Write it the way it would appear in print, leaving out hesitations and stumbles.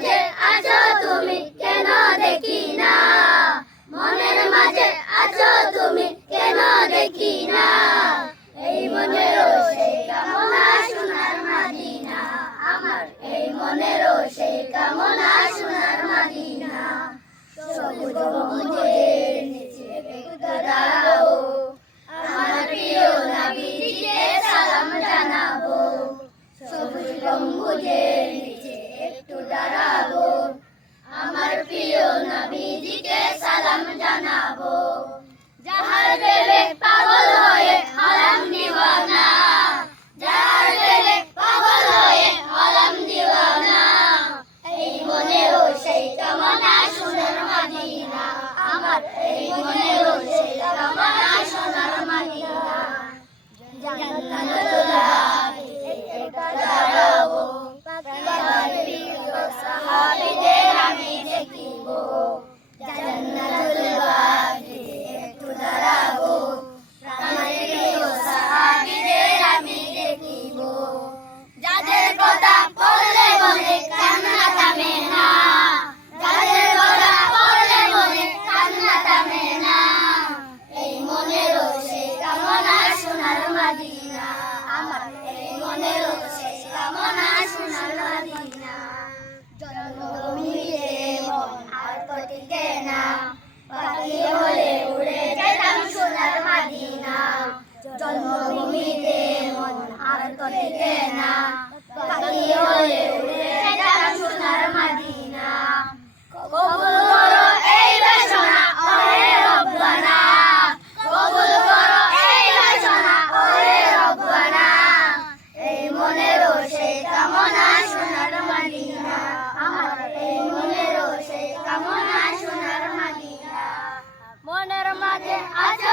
মাঝে আছো তুমি কেন দেখি না, মনের মাঝে আছো তুমি কেন দেখি না, এই মনেরও সেই কামনা সোনার মদিনা, আমার এই মনেরও সেই কামনা সোনার মদিনা। সবুজ গম্বুজের নিচে একটু দাঁড়াও, আমার প্রিয় নবীজিকে সালাম জানাবো। সবুজ গম্বুজের নিচে একটু দাঁড়াবো, আমার প্রিয় নবীজিকে সালাম জানাবো। যাহার প্রেমে পাগল হয়ে হলাম দিওয়ানা, যাহার প্রেমে পাগল হয়ে হলাম দিওয়ানা, এই মনেরও সেই কামনা সোনার মদিনা, আমার এই মনেরও সেই কামনা সোনার মদিনা। জান্নাতুল বাগি একটু দাঁড়াবো, আমার প্রিয় সাহাবীদের আমি দেখিব। জান্নাতুল বাগি একটু দাঁড়াবো, আমার প্রিয় সাহাবীদের আমি দেখিব। যাদের কথা পড়লে মনে কান্না থামে না, যাদের কথা পড়লে মনে কান্না থামে না, এই মনেরও সেই কামনা সোনার মদিনা, আমার এই মনেরও সেই কামনা সোনার মদিনা। জন্মভূমিতে মন আর তো টিকে না, পাখি হলে উড়ে যেতাম সোনার মদিনা। জন্মভূমিতে মন আর তো টিকে না, পাখি হলে উড়ে যেতাম সোনার মদিনা। কবুল করো এই বাসনা ওহে রব্বানা, কবুল করো এই বাসনা ওহে রব্বানা, এই মনেরও সেই কামনা সোনার মদিনা, আমার এই মনেরও সেই কামনা সোনার মদিনা। মনের মাঝে আছো